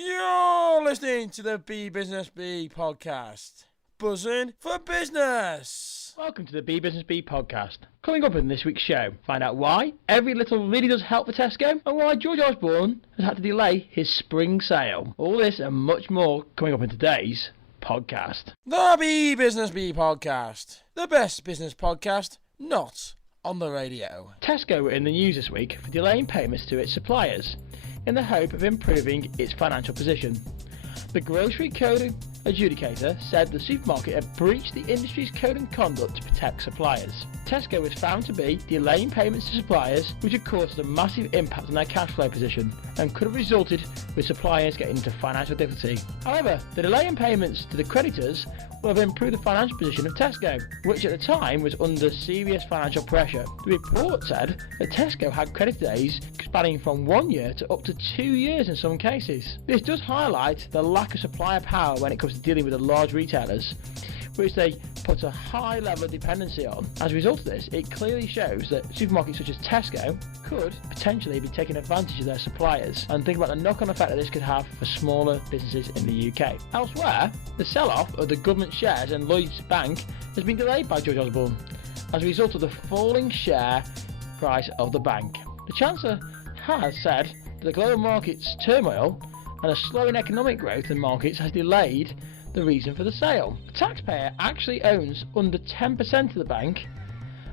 You're listening to the BeeBusinessBee Podcast. Buzzing for business. Welcome to the BeeBusinessBee Podcast. Coming up in this week's show, find out why every little really does help for Tesco and why George Osborne has had to delay his spring sale. All this and much more coming up in today's podcast. The BeeBusinessBee Podcast. The best business podcast not on the radio. Tesco were in the news this week for delaying payments to its suppliers in the hope of improving its financial position. The Grocery Code Adjudicator said the supermarket had breached the industry's code of conduct to protect suppliers. Tesco was found to be delaying payments to suppliers, which had caused a massive impact on their cash flow position and could have resulted with suppliers getting into financial difficulty. However, the delay in payments to the creditors will have improved the financial position of Tesco, which at the time was under serious financial pressure. The report said that Tesco had credit days spanning from 1 year to up to 2 years in some cases. This does highlight the lack of supplier power when it comes to dealing with the large retailers, which they put a high level of dependency on. As a result of this, it clearly shows that supermarkets such as Tesco could potentially be taking advantage of their suppliers, and think about the knock-on effect that this could have for smaller businesses in the UK. Elsewhere, the sell-off of the government shares in Lloyds Bank has been delayed by George Osborne as a result of the falling share price of the bank. The Chancellor has said that the global markets turmoil and a slowing economic growth in markets has delayed the reason for the sale. The taxpayer actually owns under 10% of the bank,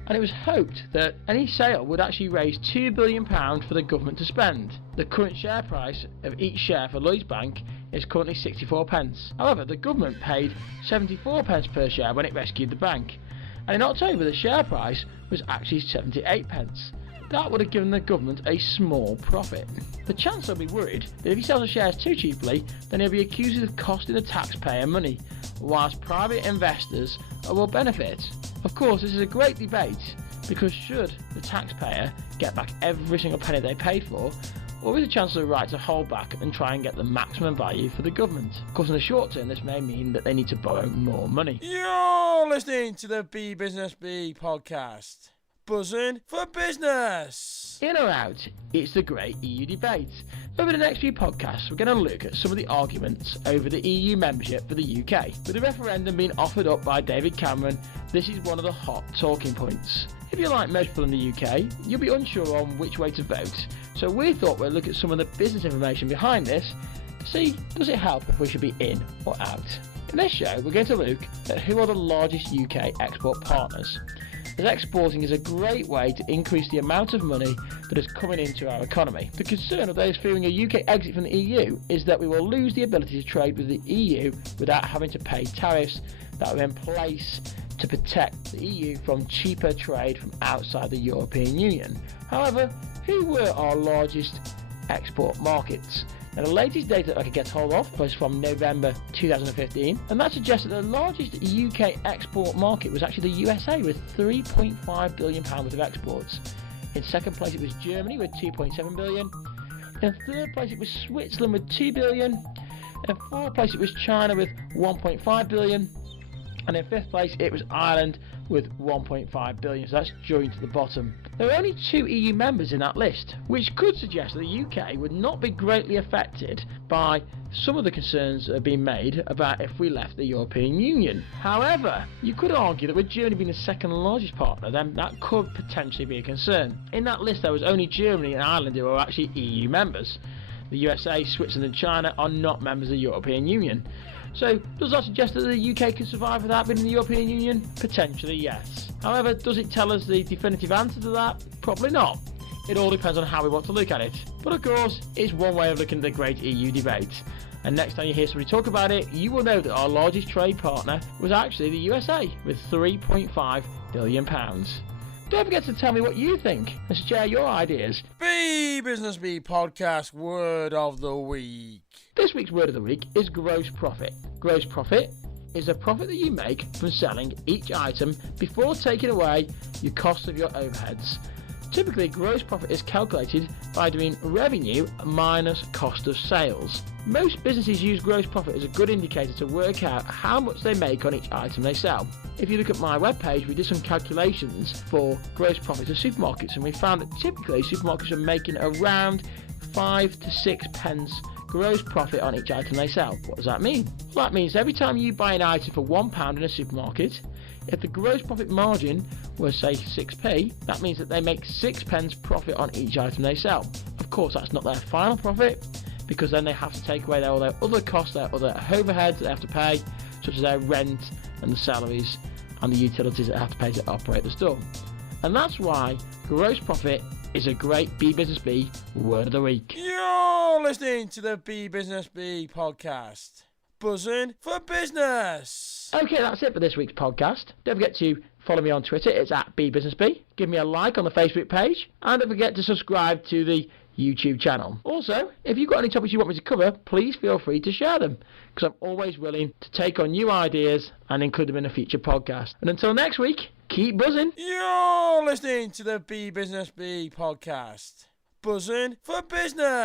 and it was hoped that any sale would actually raise £2 billion for the government to spend. The current share price of each share for Lloyds Bank is currently 64 pence. However, the government paid 74 pence per share when it rescued the bank, and in October the share price was actually 78 pence. That would have given the government a small profit. The Chancellor will be worried that if he sells the shares too cheaply, then he'll be accused of costing the taxpayer money, whilst private investors will benefit. Of course, this is a great debate, because should the taxpayer get back every single penny they paid for, or is the Chancellor right to hold back and try and get the maximum value for the government? Of course, in the short term, this may mean that they need to borrow more money. You're listening to the BeeBusinessBee Podcast. Buzzing for business. In or out, it's the great EU debate. Over the next few podcasts, we're going to look at some of the arguments over the EU membership for the UK. With the referendum being offered up by David Cameron, this is one of the hot talking points. If you're like most people in the UK, you'll be unsure on which way to vote, so we thought we'd look at some of the business information behind this to see, does it help if we should be in or out? In this show, we're going to look at who are the largest UK export partners, as exporting is a great way to increase the amount of money that is coming into our economy. The concern of those fearing a UK exit from the EU is that we will lose the ability to trade with the EU without having to pay tariffs that are in place to protect the EU from cheaper trade from outside the European Union. However, who were our largest export markets? Now, the latest data I could get hold of was from November 2015, and that suggests that the largest UK export market was actually the USA with £3.5 billion worth of exports. In second place it was Germany with £2.7 billion. In third place it was Switzerland with £2 billion. In fourth place it was China with £1.5 billion. And in fifth place it was Ireland with £1.5 billion, so that's joined to the bottom. There are only 2 EU members in that list, which could suggest that the UK would not be greatly affected by some of the concerns that have been made about if we left the European Union. However, you could argue that with Germany being the second largest partner, then that could potentially be a concern. In that list there was only Germany and Ireland who are actually EU members. The USA, Switzerland and China are not members of the European Union. So, does that suggest that the UK can survive without being in the European Union? Potentially, yes. However, does it tell us the definitive answer to that? Probably not. It all depends on how we want to look at it. But of course, it's one way of looking at the great EU debate. And next time you hear somebody talk about it, you will know that our largest trade partner was actually the USA, with £3.5 billion. Don't forget to tell me what you think and share your ideas. BeeBusinessBee Podcast Word of the Week. This week's word of the week is gross profit. Gross profit is the profit that you make from selling each item before taking away your cost of your overheads. Typically, gross profit is calculated by doing revenue minus cost of sales. Most businesses use gross profit as a good indicator to work out how much they make on each item they sell. If you look at my webpage, we did some calculations for gross profit of supermarkets, and we found that typically supermarkets are making around 5 to 6 pence gross profit on each item they sell. What does that mean? Well, that means every time you buy an item for £1 in a supermarket, if the gross profit margin was say 6p, that means that they make 6p profit on each item they sell. Of course, that's not their final profit, because then they have to take away all their other costs, their other overheads that they have to pay, such as their rent and the salaries and the utilities that they have to pay to operate the store. And that's why gross profit is a great BeeBusinessBee word of the week. You're listening to the BeeBusinessBee Podcast. Buzzing for business. Okay, that's it for this week's podcast. Don't forget to follow me on Twitter. It's at BeeBusinessBee. Give me a like on the Facebook page. And don't forget to subscribe to the YouTube channel. Also, if you've got any topics you want me to cover, please feel free to share them, because I'm always willing to take on new ideas and include them in a future podcast. And until next week, keep buzzing. You're listening to the BeeBusinessBee Podcast. Buzzing for business.